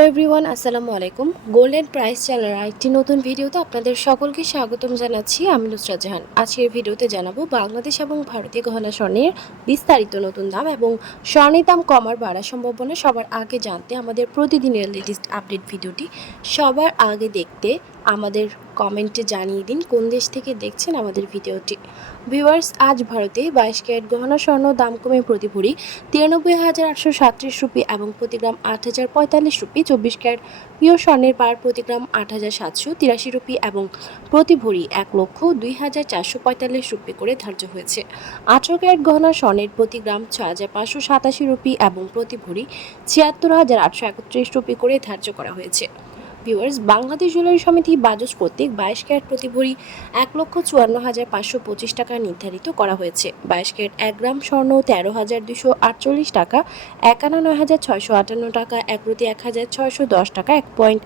Hello everyone আসসালামু আলাইকুম। Golden price চ্যানেলের একটি নতুন ভিডিওতে আপনাদের সকলকে স্বাগতম জানাচ্ছি। আমি নুসরাত জাহান। আজকের ভিডিওতে জানাব বাংলাদেশ এবং ভারতীয় গহনা স্বর্ণের বিস্তারিত নতুন দাম এবং স্বর্ণের দাম কমার বাড়ার সম্ভাবনা সবার আগে জানতে আমাদের প্রতিদিনের লেটেস্ট আপডেট ভিডিওটি সবার আগে দেখতে আমাদের কমেন্টে জানিয়ে দিন কোন দেশ থেকে দেখছেন আমাদের ভিডিওটি। ভিউয়ার্স, আজ ভারতে বাইশ ক্যারেট গহনা স্বর্ণ দাম কমে প্রতি ভরি তিরানব্বই হাজার আটশো সাতত্রিশ রুপি এবং প্রতি গ্রাম আট হাজার পঁয়তাল্লিশ রুপি চব্বিশ ক্যারেট। পিওর স্বর্ণের পার প্রতি গ্রাম আট হাজার সাতশো তিরাশি রুপি এবং প্রতি ভরি এক লক্ষ দুই হাজার চারশো পঁয়তাল্লিশ রুপি করে ধার্য হয়েছে। আঠারো ক্যারেট গহনা স্বর্ণের প্রতি গ্রাম ছ হাজার পাঁচশো সাতাশি রুপি এবং প্রতি ভরি ছিয়াত্তর হাজার আটশো একত্রিশ রুপি করে ধার্য করা হয়েছে। ভিউয়ার্স বাংলাদেশ জুয়েলারি সমিতি বাজস কর্তৃক বাইশ ক্যারেট প্রতি ভরি এক লক্ষ চুয়ান্ন হাজার পাঁচশো পঁচিশ টাকা নির্ধারিত করা হয়েছে। বাইশ ক্যারেট এক গ্রাম স্বর্ণ তেরো হাজার দুশো আটচল্লিশ টাকা একানব্বই হাজার ছয়শো আটান্ন টাকা, এক প্রতি এক হাজার ছয়শো দশ টাকা, এক পয়েন্ট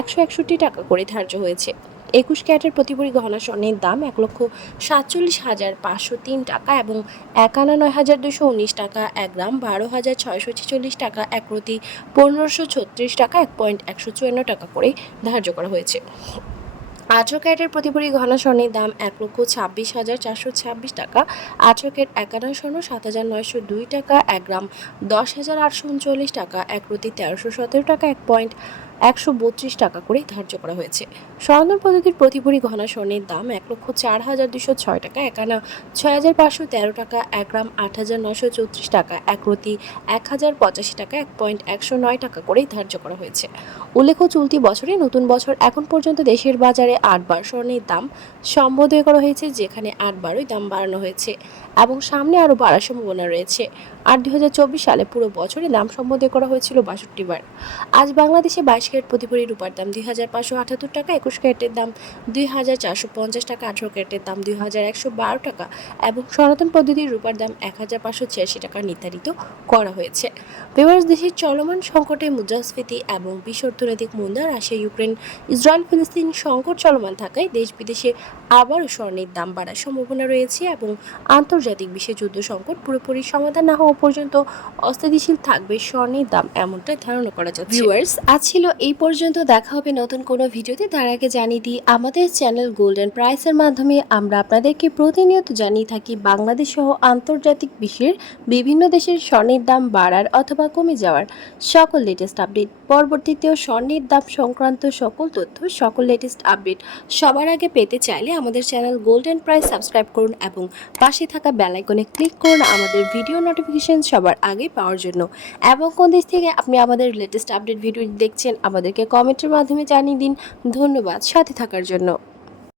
একশো একষট্টি টাকা করে ধার্য হয়েছে। একুশ ক্যারেটের প্রতি ভরি গহনা স্বর্ণের দাম এক লক্ষ সাতচল্লিশ হাজার পাঁচশো তিন টাকা এবং একানব্বই হাজার দুশো উনিশ টাকা। এক গ্রাম বারো হাজার ছয়শো ছেচল্লিশ টাকা, এক প্রতি পনেরোশো ছত্রিশ টাকা, এক পয়েন্ট একশো চুয়ান্ন টাকা করে ধার্য করা হয়েছে। আঠেরো ক্যারেটের প্রতি ভরি গহনা স্বর্ণের দাম এক লক্ষ ছাব্বিশ হাজার চারশো ছাব্বিশ টাকা। আঠেরো ক্যারেট একান্ন স্বর্ণ, সাত হাজার নয়শো দুই টাকা, এক গ্রাম দশ হাজার আটশো উনচল্লিশ টাকা, এক প্রতি তেরোশো সতেরো টাকা, এক পয়েন্ট একশো বত্রিশ টাকা করে ধার্য করা হয়েছে। স্বর্ণ পদ্ধতির প্রতি ভরি গহনা স্বর্ণের দাম এক লক্ষ চার হাজার দুশো ছয় টাকা, একানা ছয় হাজার পাঁচশো তেরো টাকা, এক গ্রাম আট হাজার নশো চৌত্রিশ টাকা, এক প্রতি এক হাজার পঁচাশি টাকা, এক পয়েন্ট একশো নয় টাকা করে ধার্য করা হয়েছে। উল্লেখ্য, চলতি বছরে নতুন বছর এখন পর্যন্ত দেশের বাজারে আটবার স্বর্ণের দাম সম্বোধন করা হয়েছে, যেখানে আটবারই দাম বাড়ানো হয়েছে। এবং সামনে আরও বাড়ার সম্ভাবনা রয়েছে। আর দুই হাজার চব্বিশ সালে পুরো বছরে দাম সম্বোধন করা হয়েছিল বাষট্টি বার। আজ বাংলাদেশে বাইশ ক্যারেট প্রতি ভরি রূপার দাম দুই হাজার পাঁচশো আটাত্তর টাকা, একুশ ক্যারেটের দাম দুই হাজার চারশো পঞ্চাশ টাকা, আঠারো ক্যারেটের দাম দুই হাজার একশো বারো টাকা এবং সনাতন পদ্ধতির রূপার দাম এক হাজার পাঁচশো ছিয়াশি টাকা নির্ধারিত করা হয়েছে। বেবারস দেশের চলমান সংকটে মুদ্রাস্ফীতি এবং বিশ্ব অর্থনৈতিক মন্দা রাশিয়া ইউক্রেন, ইসরায়েল, ফিলিস্তিন সংকট চলমান থাকায় দেশ বিদেশে আবারও স্বর্ণের দাম বাড়ার সম্ভাবনা রয়েছে এবং আন্তর্জাতিক বিশ্বে যুদ্ধ সংকট পুরোপুরি সমাধান না হওয়া পর্যন্ত অস্থিতিশীল থাকবে স্বর্ণের দাম, এমনটাই ধারণা করা যাচ্ছে। ভিউয়ার্স আজ ছিল এই পর্যন্ত। দেখা হবে নতুন কোনো ভিডিওতে। তার আগে জানিয়ে দিই, আমাদের চ্যানেল গোল্ডেন প্রাইসের মাধ্যমে আমরা আপনাদেরকে প্রতিনিয়ত জানিয়ে থাকি বাংলাদেশ সহ আন্তর্জাতিক বিশ্বের বিভিন্ন দেশের স্বর্ণের দাম বাড়ার অথবা কমে যাওয়ার সকল লেটেস্ট আপডেট পরবর্তীতেও স্বর্ণের দাম সংক্রান্ত সকল তথ্য, সকল লেটেস্ট আপডেট সবার আগে পেতে চাইলে আমাদের চ্যানেল গোল্ডেন প্রাইস সাবস্ক্রাইব করুন এবং পাশে থাকা আইকনে ক্লিক করুন আমাদের ভিডিও নোটিফিকেশন সবার আগে পাওয়ার জন্য। এবং কোন দেশ থেকে আপনি আমাদের লেটেস্ট আপডেট ভিডিও দেখছেন, আমাদেরকে কমেন্টের মাধ্যমে জানিয়ে দিন। ধন্যবাদ, সাথে থাকার জন্য।